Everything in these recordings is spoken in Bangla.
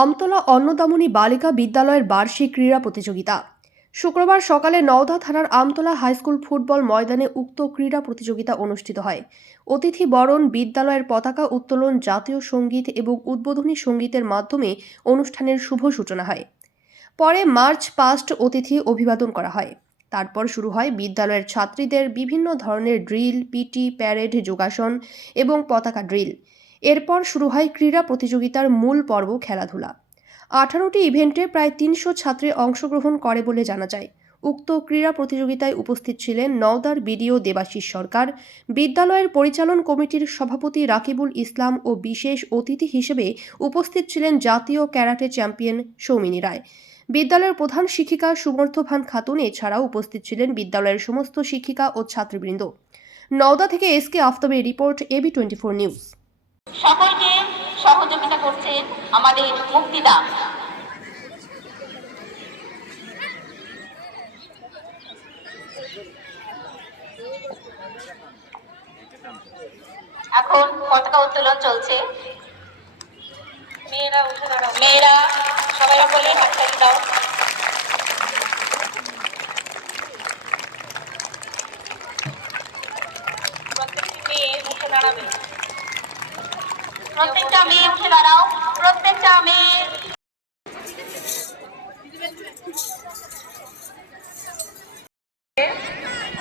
আমতলা অন্নদামনী বালিকা বিদ্যালয়ের বার্ষিক ক্রীড়া প্রতিযোগিতা। শুক্রবার সকালে নওদা থানার আমতলা হাইস্কুল ফুটবল ময়দানে উক্ত ক্রীড়া প্রতিযোগিতা অনুষ্ঠিত হয়। অতিথি বরণ, বিদ্যালয়ের পতাকা উত্তোলন, জাতীয় সঙ্গীত এবং উদ্বোধনী সঙ্গীতের মাধ্যমে অনুষ্ঠানের শুভ সূচনা হয়। পরে মার্চ পাস্ট অতিথি অভিবাদন করা হয়। তারপর শুরু হয় বিদ্যালয়ের ছাত্রীদের বিভিন্ন ধরনের ড্রিল, পিটি, প্যারেড, যোগাসন এবং পতাকা ড্রিল। এরপর শুরু হয় ক্রীড়া প্রতিযোগিতার মূল পর্ব, খেলাধুলা। 18টি ইভেন্টে প্রায় 300 ছাত্রী অংশগ্রহণ করে বলে জানা যায়। উক্ত ক্রীড়া প্রতিযোগিতায় উপস্থিত ছিলেন নওদার বিডিও দেবাশিস সরকার, বিদ্যালয়ের পরিচালন কমিটির সভাপতি রাকিবুল ইসলাম ও বিশেষ অতিথি হিসেবে উপস্থিত ছিলেন জাতীয় ক্যারাটে চ্যাম্পিয়ন সৌমিনী রায়, বিদ্যালয়ের প্রধান শিক্ষিকা সুমর্থ ভান খাতুন। এছাড়াও উপস্থিত ছিলেন বিদ্যালয়ের সমস্ত শিক্ষিকা ও ছাত্রবৃন্দ। নওদা থেকে এসকে আফতাবের রিপোর্ট, AB24 নিউজ। সকলকে সহযোগিতা করছেন আমাদের মুক্তিদা। এখন পতাকা উত্তোলন চলছে। মেয়েরা উঠে দাঁড়াও, মেয়েরা সবাই বলে হাততালি দাও। প্রত্যেকটি মেয়ে উঠে দাঁড়াবে, প্রত্যেকটা মেয়ে উঠে দাঁড়াও, প্রত্যেকটা মেয়ে।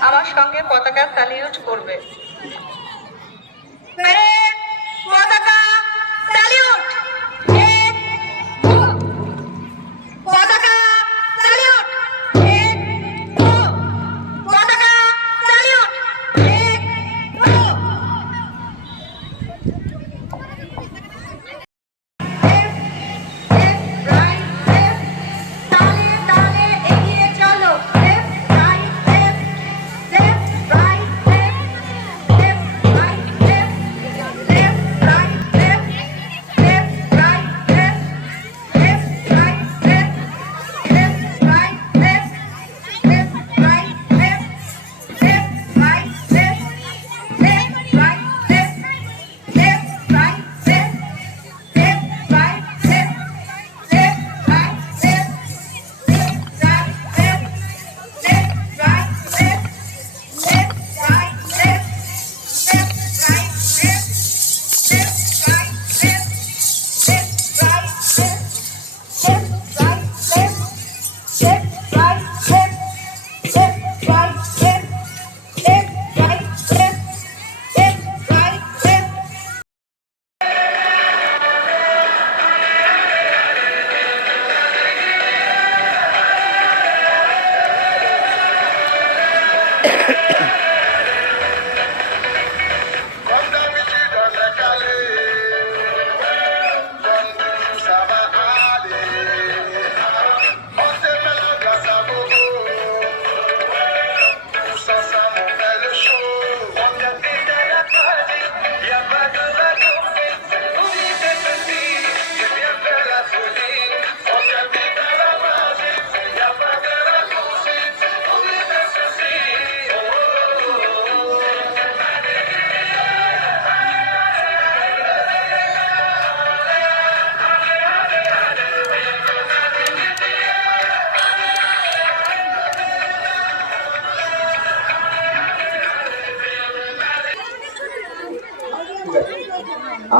আমার সঙ্গে পতাকা স্যালিউট করবে। পতাকা স্যালিউট, পতাকা স্যালিউট, পতাকা স্যালিউট।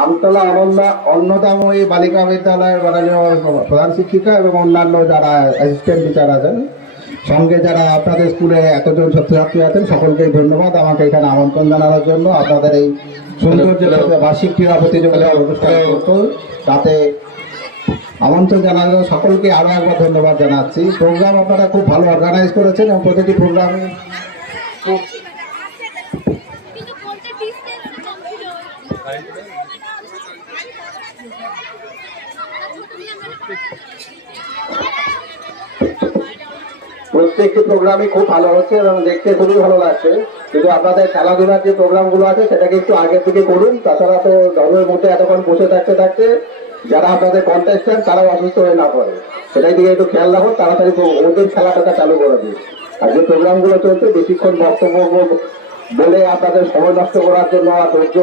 আমতলা অন্নদাময়ী বালিকা বিদ্যালয়ের মাননীয় প্রধান শিক্ষিকা এবং অন্যান্য যারা অ্যাসিস্ট্যান্ট টিচার আছেন, সঙ্গে যারা আপনাদের স্কুলে এতজন ছাত্রছাত্রী আছেন, সকলকেই ধন্যবাদ আমাকে এখানে আমন্ত্রণ জানানোর জন্য। আপনাদের এই সৌন্দর্যের সাথে বার্ষিক ক্রীড়া প্রতিযোগিতার অনুষ্ঠান করতো, তাতে আমন্ত্রণ জানানো সকলকে আরও একবার ধন্যবাদ জানাচ্ছি। প্রোগ্রাম আপনারা খুব ভালো অর্গানাইজ করেছেন এবং প্রতিটি প্রোগ্রামে খুব প্রত্যেকটি প্রোগ্রামই খুব ভালো হচ্ছে এবং দেখতে খুবই ভালো লাগছে। কিন্তু আপনাদের খেলাধুলার যে প্রোগ্রামগুলো আছে সেটাকে একটু আগের থেকে করুন। তাছাড়া তো দলের মধ্যে এতক্ষণ বসে থাকতে থাকতে যারা আপনাদের কন্টেস্ট্যান্ট তারাও অসুস্থ হয়ে না পড়ে, সেটাই দিকে একটু খেয়াল রাখুন। তাড়াতাড়ি ওদের খেলাটা চালু করে দিন। আর যে প্রোগ্রামগুলো চলছে বেশিক্ষণ বক্তব্য বলে আপনাদের সময় নষ্ট করার জন্য আর ধৈর্য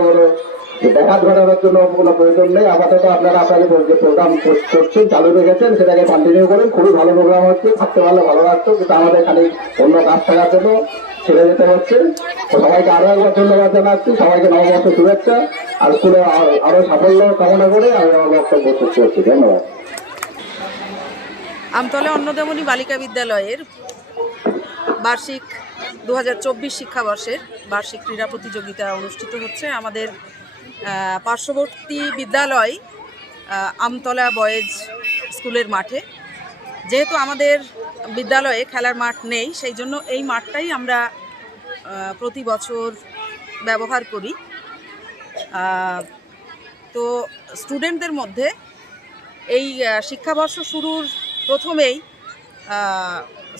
ব্যাঘাত ঘটানোর জন্য কোনো প্রয়োজন নেই। আপাতত আপনারা আপনাদের যে প্রোগ্রাম করছেন চালু রেখেছেন সেটাকে কন্টিনিউ করেন। খুবই ভালো প্রোগ্রাম হচ্ছে, থাকতে পারলে ভালো লাগতো, কিন্তু আমাদের খালি অন্য কাজ থাকার জন্য ছেড়ে যেতে হচ্ছে। তো সবাইকে আরো একবার ধন্যবাদ জানাচ্ছি, সবাইকে নববর্ষ শুভেচ্ছা, আর স্কুলে আরো সাফল্য কামনা করে আমি আমার বক্তব্য শেষ করছি। ধন্যবাদ। আমতলা অন্নদামণি বালিকা বিদ্যালয়ের বার্ষিক 2024 শিক্ষাবর্ষের বার্ষিক ক্রীড়া প্রতিযোগিতা অনুষ্ঠিত হচ্ছে আমাদের পার্শ্ববর্তী বিদ্যালয় আমতলা বয়েজ স্কুলের মাঠে। যেহেতু আমাদের বিদ্যালয়ে খেলার মাঠ নেই, সেই জন্য এই মাঠটাই আমরা প্রতি বছর ব্যবহার করি। তো স্টুডেন্টদের মধ্যে এই শিক্ষাবর্ষ শুরুর প্রথমেই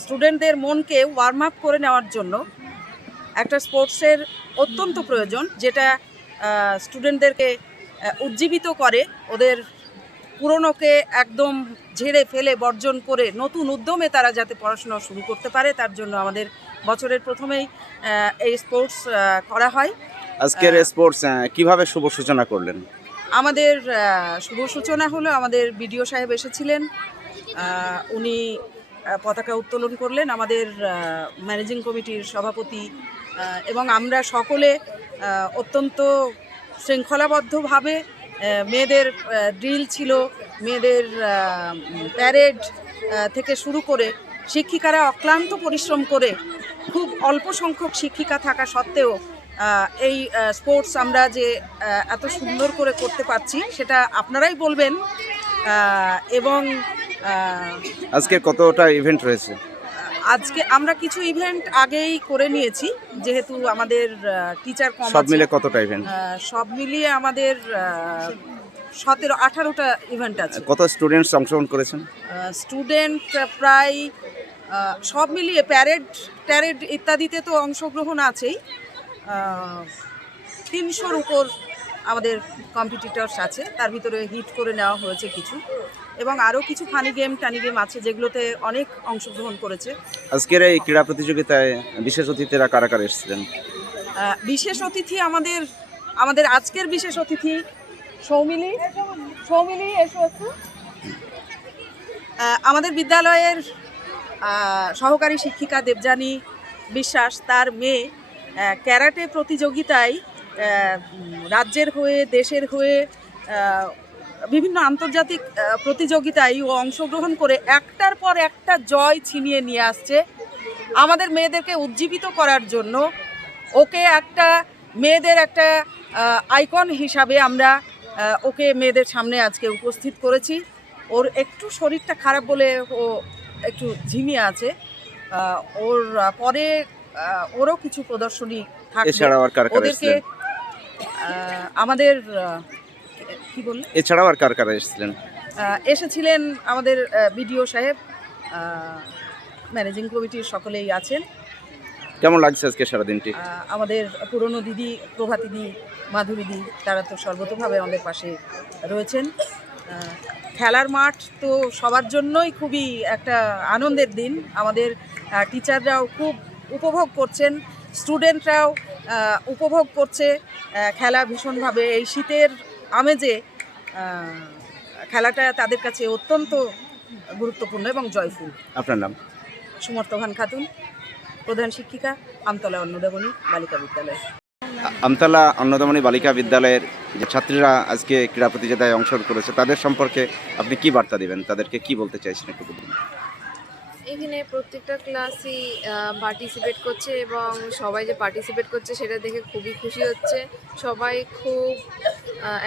স্টুডেন্টদের মনকে ওয়ার্ম আপ করে নেওয়ার জন্য একটা স্পোর্টসের অত্যন্ত প্রয়োজন, যেটা স্টুডেন্টদেরকে উজ্জীবিত করে, ওদের পুরনোকে একদম ঝেড়ে ফেলে বর্জন করে নতুন উদ্যমে তারা যাতে পড়াশোনা শুরু করতে পারে, তার জন্য আমাদের বছরের প্রথমেই এই স্পোর্টস করা হয়। আজকের স্পোর্টস কিভাবে শুভ সূচনা করলেন? আমাদের শুভ সূচনা হলো, আমাদের বিডিও সাহেব এসেছিলেন, উনি পতাকা উত্তোলন করলেন, আমাদের ম্যানেজিং কমিটির সভাপতি এবং আমরা সকলে অত্যন্ত শৃঙ্খলাবদ্ধভাবে মেয়েদের ড্রিল ছিল, মেয়েদের প্যারেড থেকে শুরু করে শিক্ষিকারা অক্লান্ত পরিশ্রম করে, খুব অল্প সংখ্যক শিক্ষিকা থাকা সত্ত্বেও এই স্পোর্টস আমরা যে এত সুন্দর করে করতে পারছি সেটা আপনারাই বলবেন। এবং আজকে কতটা ইভেন্ট রয়েছে? আজকে আমরা কিছু ইভেন্ট আগেই করে নিয়েছি, যেহেতু আমাদের টিচার কম সব আছে। মিলে কতটা ইভেন্ট? সব মিলিয়ে আমাদের 17-18টা ইভেন্ট আছে। কত স্টুডেন্টস অংশগ্রহণ করেছেন? স্টুডেন্ট প্রায় সব মিলিয়ে প্যারেড ইত্যাদিতে তো অংশগ্রহণ আছেই, 300-র উপর আমাদের কম্পিটিটরস আছে, তার ভিতরে হিট করে নেওয়া হয়েছে কিছু, এবং আরও কিছু ফানি গেম আছে যেগুলোতে অনেক অংশগ্রহণ করেছে। আজকের এই ক্রীড়া প্রতিযোগিতায় বিশেষ অতিথিরা কারা কারা এসেছিলেন? বিশেষ অতিথি আমাদের আজকের বিশেষ অতিথি সৌমিলি এসো একটু। আমাদের বিদ্যালয়ের সহকারী শিক্ষিকা দেবযানী বিশ্বাস, তার মেয়ে ক্যারাটে প্রতিযোগিতায় রাজ্যের হয়ে, দেশের হয়ে, বিভিন্ন আন্তর্জাতিক প্রতিযোগিতায় ও অংশগ্রহণ করে একটার পর একটা জয় ছিনিয়ে নিয়ে আসছে। আমাদের মেয়েদেরকে উজ্জীবিত করার জন্য ওকে মেয়েদের একটা আইকন হিসাবে আমরা ওকে মেয়েদের সামনে আজকে উপস্থিত করেছি। ওর একটু শরীরটা খারাপ বলে ও একটু ঝিমিয়ে আছে, ওর পরে ওরও কিছু প্রদর্শনী থাকবে। এছাড়াও আর কারা কারা ওদেরকে এসেছিলেন? আমাদের কি বললেন? এছাড়াও আর কারা কারা এসেছিলেন? এসেছিলেন আমাদের বিডিও সাহেব, ম্যানেজিং কমিটির সকলেই আছেন। কেমন লাগছে আজকে সারাদিনটি? আমাদের পুরনো দিদি প্রভাতিদি, মাধুরীদি, তারা তো সর্বতোভাবে আমাদের পাশে রয়েছেন। খেলার মাঠ তো সবার জন্যই খুবই একটা আনন্দের দিন। আমাদের টিচাররাও খুব উপভোগ করছেন, স্টুডেন্টরাও উপভোগ করছে খেলা ভীষণভাবে। এই শীতের আমেজে খেলাটা তাদের কাছে অত্যন্ত গুরুত্বপূর্ণ এবং জয়ফুল। আপনার নাম? সুমর্তভান খাতুন, প্রধান শিক্ষিকা, আমতলা অন্নদামণি বালিকা বিদ্যালয়। আমতলা অন্নদামণি বালিকা বিদ্যালয়ের যে ছাত্রীরা আজকে ক্রীড়া প্রতিযোগিতায় অংশগ্রহণ করেছে, তাদের সম্পর্কে আপনি কি বার্তা দিবেন? তাদেরকে কি বলতে চাইছেন একটু বলুন। এখানে প্রত্যেকটা ক্লাসই পার্টিসিপেট করছে এবং সবাই যে পার্টিসিপেট করছে সেটা দেখে খুবই খুশি হচ্ছে। সবাই খুব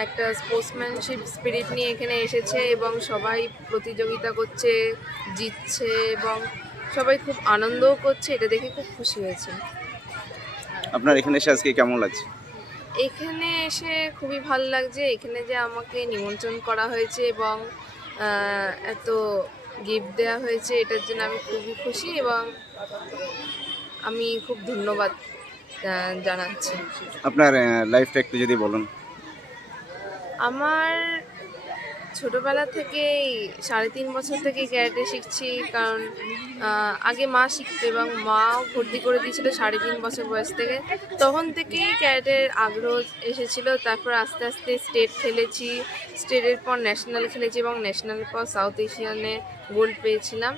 একটা স্পোর্টসম্যানশিপ স্পিরিট নিয়ে এখানে এসেছে এবং সবাই প্রতিযোগিতা করছে, জিতছে এবং সবাই খুব আনন্দও করছে, এটা দেখে খুব খুশি হয়েছে। আপনার এখানে এসে আজকে কেমন লাগছে? এখানে এসে খুবই ভালো লাগছে। এখানে যে আমাকে নিমন্ত্রণ করা হয়েছে এবং এত গিফট দেওয়া হয়েছে, এটার জন্য আমি খুবই খুশি এবং আমি খুব ধন্যবাদ জানাচ্ছি। আপনার লাইফটা একটু যদি বলুন। আমার ছোটবেলা থেকেই 3.5 বছর থেকে ক্যারাটে শিখছি, কারণ আগে মা শিখতো এবং মাও ভর্তি করে দিয়েছিল 3.5 বছর বয়স থেকে। তখন থেকেই ক্যারাটের আগ্রহ এসেছিল। তারপর আস্তে আস্তে স্টেট খেলেছি, স্টেটের পর ন্যাশনাল খেলেছি এবং ন্যাশনালের পর সাউথ এশিয়ানে গোল্ড পেয়েছিলাম।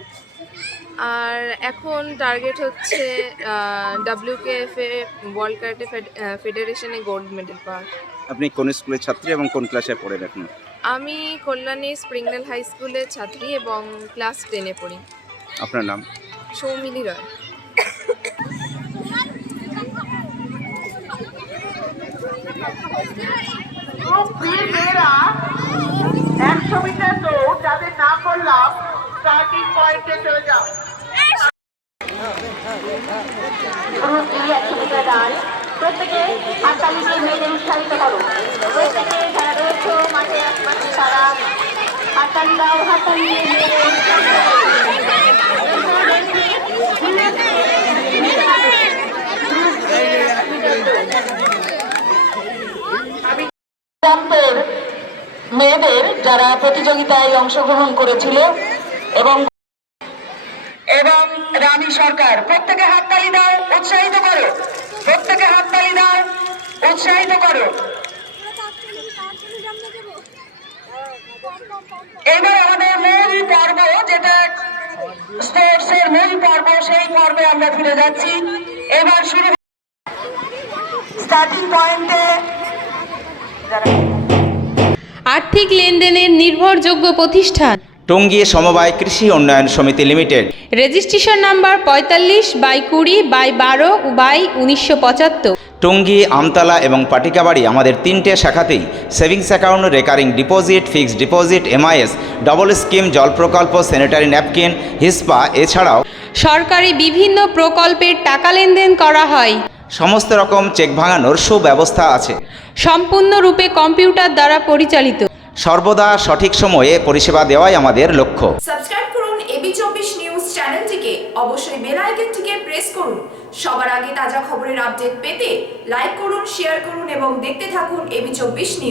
আর এখন টার্গেট হচ্ছে WKF-এ ওয়ার্ল্ড ক্যারাটে ফেডারেশনে গোল্ড মেডেল পাওয়া। আপনি কোন স্কুলের ছাত্রী এবং কোন ক্লাসে পড়েন এখন? আমি কল্যাণী স্প্রিংডেল হাই স্কুলের ছাত্রী এবং ক্লাস 10-এ পড়ি। আপনার নাম? সৌমিলি রয়। মেয়েরা 100 মিটার দৌড় যাদের নাম বললাম স্টার্টিং পয়েন্টে চলে যাও। প্রত্যেকে হাততালি দিয়ে মেয়েদের উৎসাহিত করো। প্রত্যেকে যারা রয়েছে মাঠে আশপাশে তারা হাততালি দাও, হাততালি দিয়ে মেয়েদের মেয়েদের যারা প্রতিযোগিতায় অংশগ্রহণ করেছিল এবং রানী সরকার, প্রত্যেকে হাততালি দাও, উৎসাহিত করো। প্রত্যেকে হাততালি দাও, উৎসাহিত করো। এবার আমাদের মূল পর্ব, যেটা স্পোর্টস এর মূল পর্ব, সেই পর্বে আমরা ফিরে যাচ্ছি। এবার শুরু স্টার্টিং পয়েন্টে আর্থিক লেনদেনের নির্ভরযোগ্য প্রতিষ্ঠান টঙ্গী সমবায় কৃষি উন্নয়ন সমিতি limited. Registration number 45/20/22/1975। Tongi, Amtala এবং পাটিকাবাড়ি আমাদের 3টে শাখাতেই savings account, recurring deposit, fixed deposit, MIS, double scheme, জল প্রকল্প, স্যানিটারি ন্যাপকিন, হিসপা এছাড়াও সরকারি বিভিন্ন প্রকল্পের টাকা লেনদেন করা হয়। সমস্ত রকম চেক ভাঙানোর সুব্যবস্থা আছে। সম্পূর্ণরূপে কম্পিউটার দ্বারা পরিচালিত। সর্বদা সঠিক সময়ে পরিষেবা দেওয়াই আমাদের লক্ষ্য। সাবস্ক্রাইব করুন AB24 নিউজ চ্যানেলটিকে, অবশ্যই বেল আইকনটিকে প্রেস করুন। সবার আগে তাজা খবরের আপডেট পেতে লাইক করুন, শেয়ার করুন এবং দেখতে থাকুন AB24 নিউজ।